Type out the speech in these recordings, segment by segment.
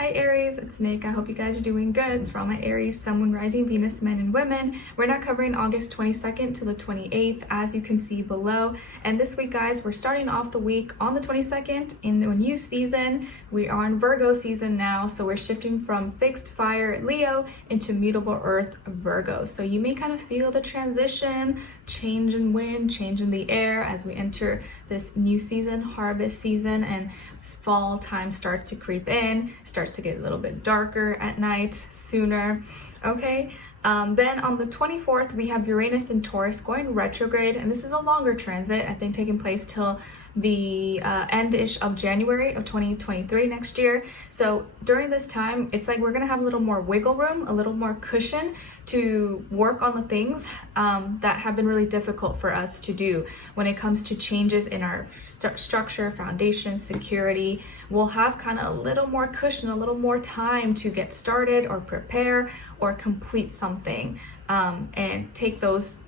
Hi Aries, it's Nick. I hope you guys are doing good. It's for all my Aries, Sun, Moon, Rising, Venus, men and women. We're now covering August 22nd to the 28th, as you can see below. And this week, guys, we're starting off the week on the 22nd in a new season. We are in Virgo season now, so we're shifting from fixed fire Leo into mutable earth Virgo. So you may kind of feel the transition, change in wind, change in the air as we enter this new season, harvest season, and fall time starts to creep in, starts to get a little bit darker at night sooner. Okay, then on the 24th we have Uranus and Taurus going retrograde, and this is a longer transit, I think taking place till the end-ish of January of 2023 next year. So during this time, it's like we're gonna have a little more wiggle room, a little more cushion to work on the things that have been really difficult for us to do when it comes to changes in our structure, foundation, security. We'll have kind of a little more cushion, a little more time to get started or prepare or complete something and take those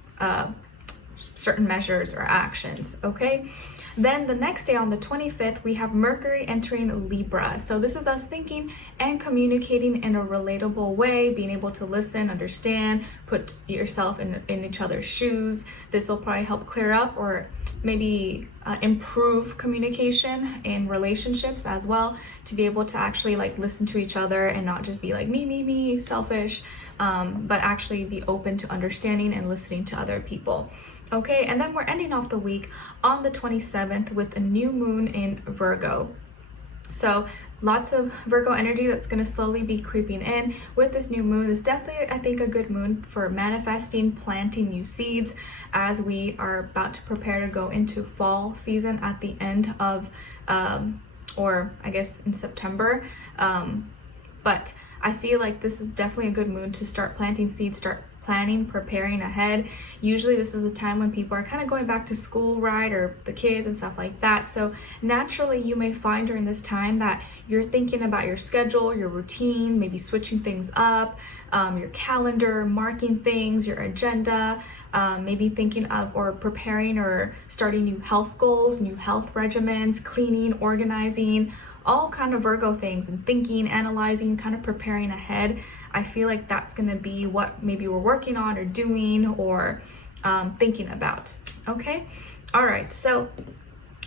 certain measures or actions, okay? Then the next day on the 25th, we have Mercury entering Libra. So this is us thinking and communicating in a relatable way, being able to listen, understand, put yourself in each other's shoes. This will probably help clear up or maybe improve communication in relationships as well, to be able to actually like listen to each other and not just be like me, selfish, but actually be open to understanding and listening to other people. Okay, and then we're ending off the week on the 27th with a new moon in Virgo. So lots of Virgo energy that's going to slowly be creeping in with this new moon. It's definitely, I think, a good moon for manifesting, planting new seeds as we are about to prepare to go into fall season at the end of, or I guess in September. But I feel like this is definitely a good moon to start planting seeds, start planning, preparing ahead. Usually this is a time when people are kind of going back to school, right, or the kids and stuff like that. So naturally you may find during this time that you're thinking about your schedule, your routine, maybe switching things up, your calendar, marking things, your agenda, maybe thinking of or preparing or starting new health goals, new health regimens, cleaning, organizing, all kind of Virgo things, and thinking, analyzing, kind of preparing ahead. I feel like that's going to be what maybe we're working on or doing or thinking about. Okay, all right, so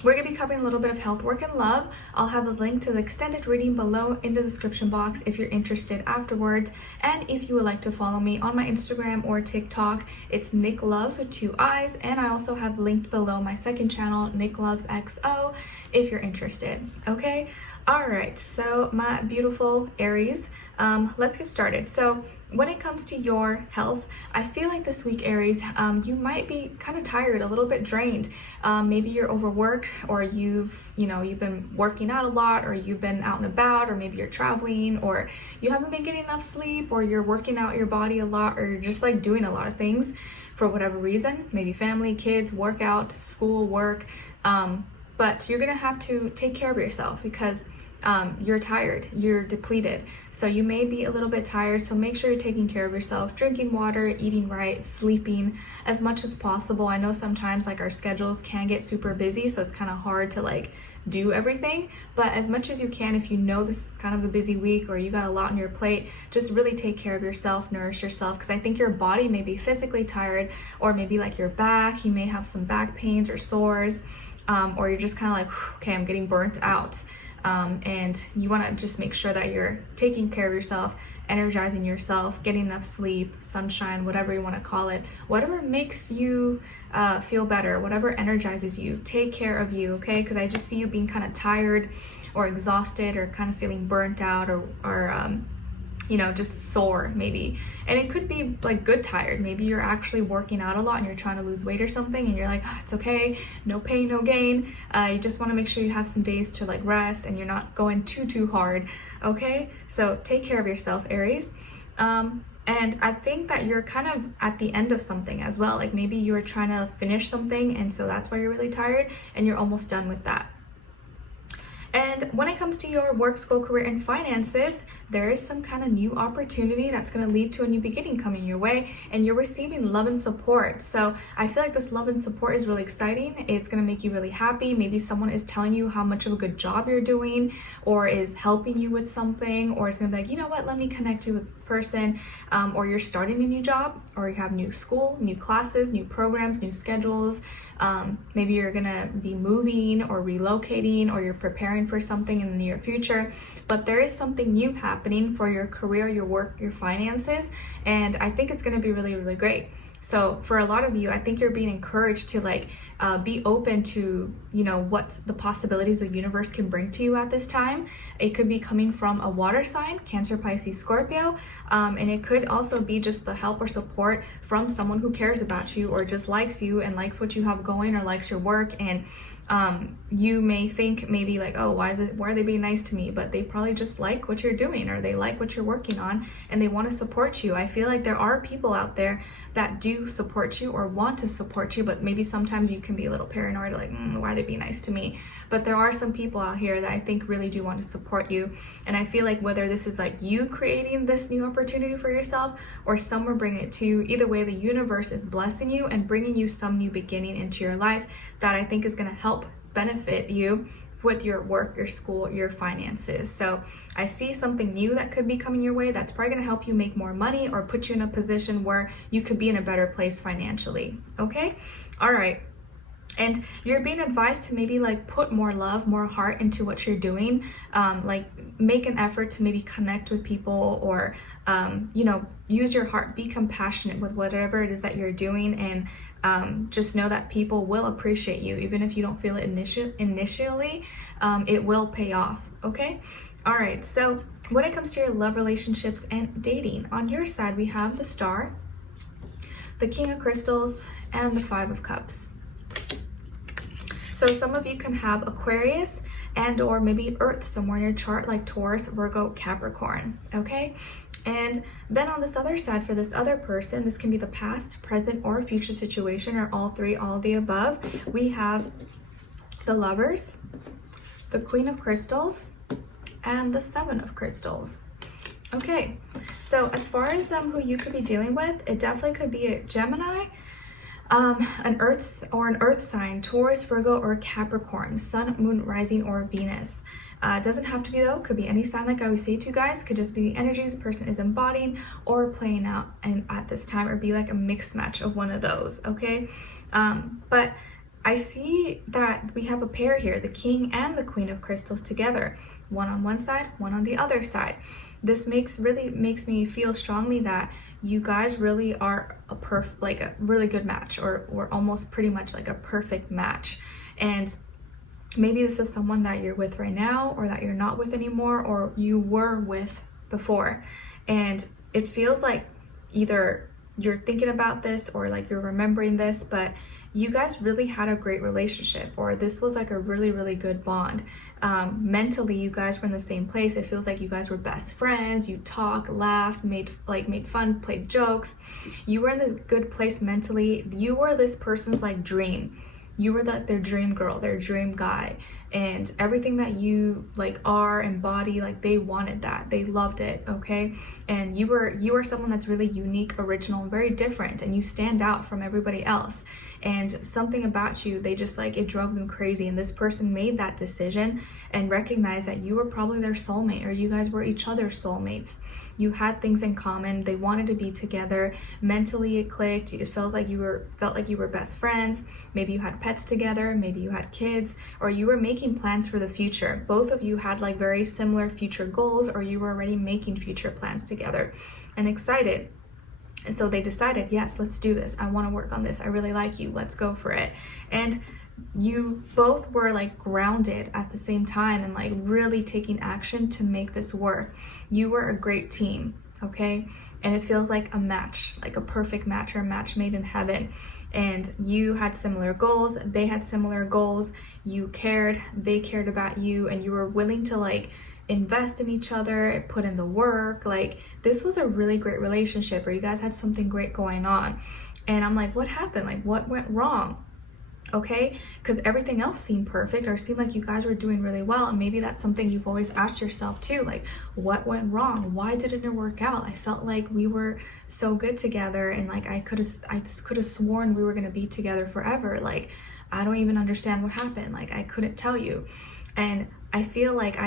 we're going to be covering a little bit of health, work, and love. I'll have a link to the extended reading below in the description box if you're interested afterwards. And if you would like to follow me on my Instagram or TikTok, it's Nicloves with 2 I's. And I also have linked below my second channel, Nicloves XO, if you're interested. Okay, all right, so my beautiful Aries, let's get started. So when it comes to your health, I feel like this week, Aries, you might be kind of tired, a little bit drained. Maybe you're overworked, or you've been working out a lot, or you've been out and about, or maybe you're traveling, or you haven't been getting enough sleep, or you're working out your body a lot, or you're just like doing a lot of things for whatever reason, maybe family, kids, workout, school, work. But you're gonna have to take care of yourself because you're tired, you're depleted. So you may be a little bit tired, so make sure you're taking care of yourself, drinking water, eating right, sleeping as much as possible. I know sometimes like our schedules can get super busy, so it's kind of hard to like do everything, but as much as you can, if you know this is kind of a busy week or you got a lot on your plate, just really take care of yourself, nourish yourself, because I think your body may be physically tired, or maybe like your back, you may have some back pains or sores, or you're just kind of like, okay, I'm getting burnt out. And you want to just make sure that you're taking care of yourself, energizing yourself, getting enough sleep, sunshine, whatever you want to call it, whatever makes you feel better, whatever energizes you, take care of you, okay? Because I just see you being kind of tired or exhausted or kind of feeling burnt out or just sore maybe. And it could be like good tired. Maybe you're actually working out a lot and you're trying to lose weight or something, and you're like, oh, it's okay, no pain, no gain. You just want to make sure you have some days to like rest and you're not going too hard, okay? So take care of yourself, Aries. And I think that you're kind of at the end of something as well. Like maybe you're trying to finish something, and so that's why you're really tired and you're almost done with that. And when it comes to your work, school, career, and finances, there is some kind of new opportunity that's going to lead to a new beginning coming your way, and you're receiving love and support. So I feel like this love and support is really exciting. It's going to make you really happy. Maybe someone is telling you how much of a good job you're doing, or is helping you with something, or is going to be like, you know what, let me connect you with this person. Or you're starting a new job, or you have new school, new classes, new programs, new schedules. Maybe you're gonna be moving or relocating, or you're preparing for something in the near future, but there is something new happening for your career, your work, your finances, and I think it's gonna be really, really great. So for a lot of you, I think you're being encouraged to be open to, what the possibilities the universe can bring to you at this time. It could be coming from a water sign, Cancer, Pisces, Scorpio, and it could also be just the help or support from someone who cares about you, or just likes you and likes what you have going, or likes your work. And you may think maybe like, oh, why are they being nice to me? But they probably just like what you're doing, or they like what you're working on, and they want to support you. I feel like there are people out there that do support you or want to support you, but maybe sometimes you can be a little paranoid, like, why are they being nice to me? But there are some people out here that I think really do want to support you. And I feel like whether this is like you creating this new opportunity for yourself, or someone bringing it to you, either way, the universe is blessing you and bringing you some new beginning into your life that I think is going to help benefit you with your work, your school, your finances. So I see something new that could be coming your way that's probably going to help you make more money, or put you in a position where you could be in a better place financially. Okay? All right. And you're being advised to maybe put more love, more heart into what you're doing. Make an effort to maybe connect with people, or, use your heart, be compassionate with whatever it is that you're doing. And just know that people will appreciate you. Even if you don't feel it initially, it will pay off. Okay? All right. So when it comes to your love, relationships, and dating, on your side, we have the Star, the King of Crystals, and the Five of Cups. So some of you can have Aquarius and or maybe Earth somewhere in your chart, like Taurus, Virgo, Capricorn, okay? And then on this other side, for this other person, this can be the past, present, or future situation, or all three, all of the above. We have the Lovers, the Queen of Crystals, and the Seven of Crystals. Okay, so as far as who you could be dealing with, it definitely could be a Gemini, an earth sign, Taurus, Virgo, or Capricorn, Sun, Moon, Rising, or Venus. Doesn't have to be though, could be any sign, like I always say to you guys, could just be the energies person is embodying or playing out and at this time, or be like a mixed match of one of those, okay? But I see that we have a pair here, the King and the Queen of Crystals together, one on one side, one on the other side. This really makes me feel strongly that you guys really are a really good match, or almost pretty much like a perfect match. And maybe this is someone that you're with right now, or that you're not with anymore, or you were with before. And it feels like either you're thinking about this, or like you're remembering this, but you guys really had a great relationship, or this was like a really, really good bond. Mentally, you guys were in the same place. It feels like you guys were best friends. You talked, laughed, made fun, played jokes. You were in a good place mentally. You were this person's dream. You were their dream girl, their dream guy, and everything that you are, embody, they wanted that, they loved it, okay? And you were someone that's really unique, original, and very different, and you stand out from everybody else. And something about you, they just it drove them crazy. And this person made that decision and recognized that you were probably their soulmate, or you guys were each other's soulmates. You had things in common. They wanted to be together. Mentally, it clicked. It felt like you were best friends. Maybe you had pets together. Maybe you had kids, or you were making plans for the future. Both of you had very similar future goals, or you were already making future plans together and excited. And so they decided, yes, let's do this. I want to work on this. I really like you. Let's go for it. And you both were grounded at the same time, and really taking action to make this work. You were a great team, okay? And it feels like a match, like a perfect match, or a match made in heaven. And you had similar goals. They had similar goals. You cared. They cared about you, and you were willing to invest in each other, put in the work. This was a really great relationship, or you guys had something great going on. And I'm what happened? What went wrong? okay? Because everything else seemed perfect or seemed like you guys were doing really well. And maybe that's something you've always asked yourself too, like, what went wrong? Why didn't it work out? I felt like we were so good together, and like I could have sworn we were going to be together forever. Like, I don't even understand what happened. Like, I couldn't tell you. And I feel like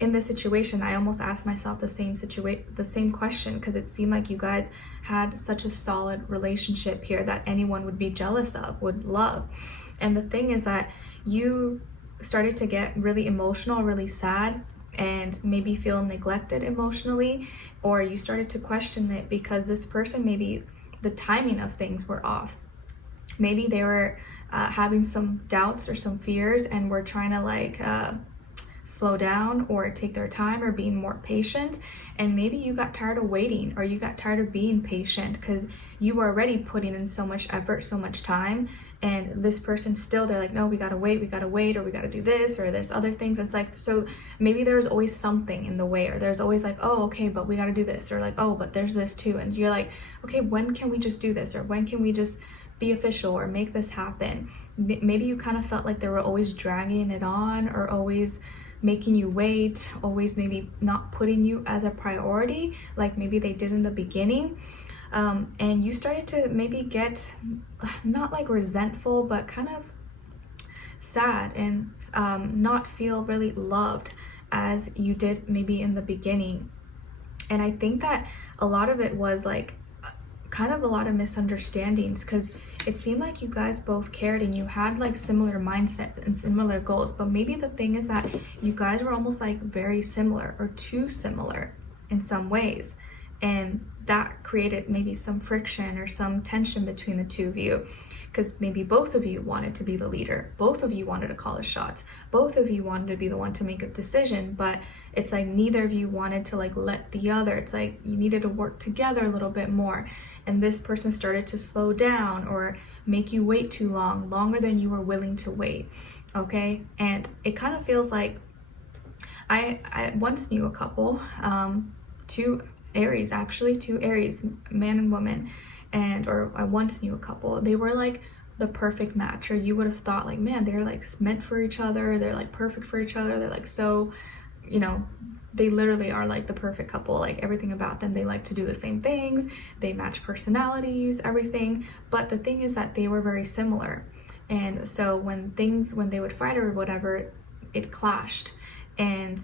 in this situation, I almost asked myself the same question, because it seemed like you guys had such a solid relationship here that anyone would be jealous of, would love. And the thing is that you started to get really emotional, really sad, and maybe feel neglected emotionally, or you started to question it because this person, maybe the timing of things were off. Maybe they were having some doubts or some fears and were trying to like slow down or take their time or being more patient. And maybe you got tired of waiting, or you got tired of being patient because you were already putting in so much effort, so much time, and this person still, they're like, no, we gotta wait, or we gotta do this, or there's other things. It's like, so maybe there's always something in the way, or there's always like, oh, okay, but we gotta do this, or like, oh, but there's this too. And you're like, okay, when can we just do this, or when can we just be official or make this happen? Maybe you kind of felt like they were always dragging it on, or always making you wait, always maybe not putting you as a priority like maybe they did in the beginning. And you started to maybe get not like resentful, but kind of sad, and not feel really loved as you did maybe in the beginning. And I think that a lot of it was like kind of a lot of misunderstandings, because it seemed like you guys both cared and you had like similar mindsets and similar goals. But maybe the thing is that you guys were almost like very similar, or too similar in some ways, and that created maybe some friction or some tension between the two of you, because maybe both of you wanted to be the leader, both of you wanted to call the shots, both of you wanted to be the one to make a decision, but it's like neither of you wanted to like let the other. It's like you needed to work together a little bit more, and this person started to slow down or make you wait too long, longer than you were willing to wait, okay? And it kind of feels like I once knew a couple, two Aries, man and woman, or I once knew a couple. They were like the perfect match, or you would have thought like, man, they're like meant for each other, they're like perfect for each other, they're like so, you know, they literally are like the perfect couple. Like everything about them, they like to do the same things, they match personalities, everything. But the thing is that they were very similar, and so when they would fight or whatever, it clashed, and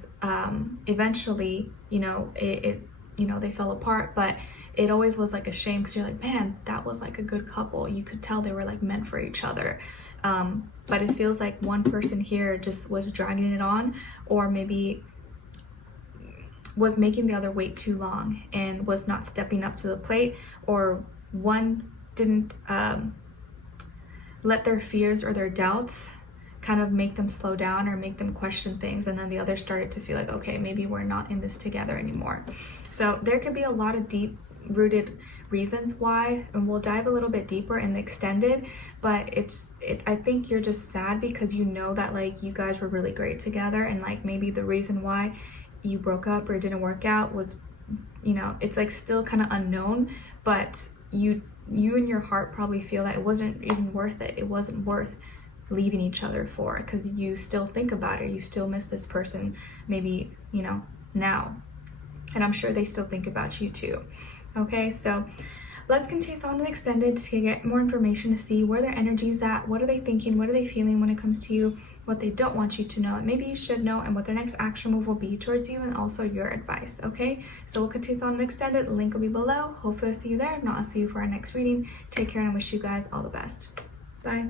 eventually, you know, they fell apart. But it always was like a shame, because you're like, man, that was like a good couple. You could tell they were like meant for each other. But it feels like one person here just was dragging it on, or maybe was making the other wait too long and was not stepping up to the plate, or one didn't let their fears or their doubts kind of make them slow down or make them question things, and then the other started to feel like, okay, maybe we're not in this together anymore. So there could be a lot of deep rooted reasons why, and we'll dive a little bit deeper in the extended. But I think you're just sad because you know that like you guys were really great together, and like maybe the reason why you broke up or it didn't work out was, you know, it's like still kind of unknown, but you in your heart probably feel that it wasn't even worth it. It wasn't worth leaving each other for, because you still think about it, you still miss this person, maybe, you know, now, and I'm sure they still think about you too. Okay, so let's continue on to the extended to get more information, to see where their energy's at, what are they thinking, what are they feeling when it comes to you, what they don't want you to know, and maybe you should know, and what their next action move will be towards you, and also your advice. Okay, so we'll continue on to the extended. Link will be below. Hopefully I'll see you there. If not, I'll see you for our next reading. Take care, and I wish you guys all the best. Bye.